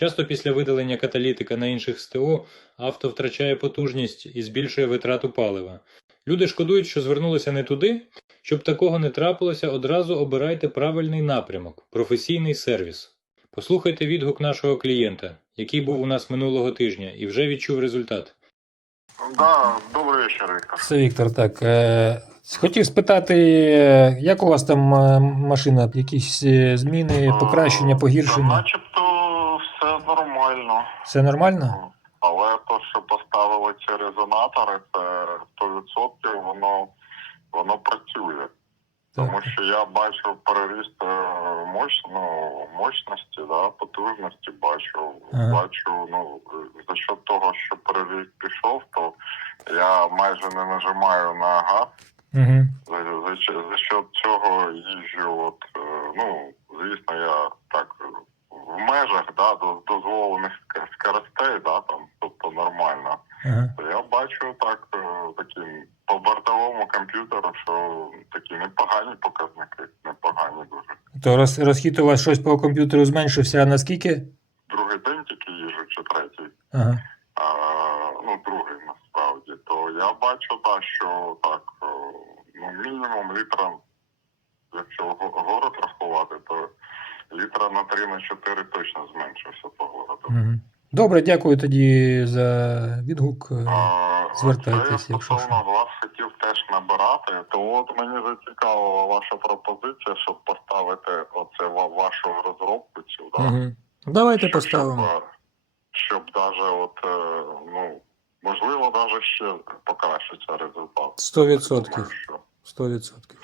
Часто після видалення каталітика на інших СТО авто втрачає потужність і збільшує витрату палива. Люди шкодують, що звернулися не туди. Щоб такого не трапилося, одразу обирайте правильний напрямок професійний сервіс. Послухайте відгук нашого клієнта, який був у нас минулого тижня і вже відчув результат. Да, добрий вечір, Віктор. Це Віктор, так. Е, хотів спитати, е, як у вас там е, машина? Якісь зміни, покращення, погіршення? Нормально. Все нормально? Але то, що поставили ці резонатори, це 100% воно, воно працює. Тому що я бачу переріст е, мощ, ну, мощності, да, потужності бачу. Ага. Бачу, ну, за счет того, що переріст пішов, то я майже не нажимаю на газ. Угу. За, за, що- за що цього їжджу, от, е, ну, звісно, я так е, в межах да, до- дозволених скоростей, да, там, тобто нормально. Ага. То я бачу так е, таким по бортовому комп'ютеру, що такі непогані показники, непогані дуже. То роз, розхід у вас щось по комп'ютеру зменшився, а наскільки? Другий день тільки їжджу, чи третій. Ага. А, ну, другий насправді, то я бачу, так, що так, е, ну, мінімум літра, якщо город рахувати, то літра на 3 на 4 точно зменшився по городу. Угу. Добре, дякую тоді за відгук. Е, А, звертайтесь, це я якщо що. вас хотів теж набирати, то от мені зацікавила ваша пропозиція, щоб поставити оце ва- вашу розробку цю, да? Угу. Давайте Щоб- поставимо. Щоб, е, щоб даже от, е, ну, можливо, даже ще покращиться результат. Сто відсотків. Думаю, що. Сто відсотків.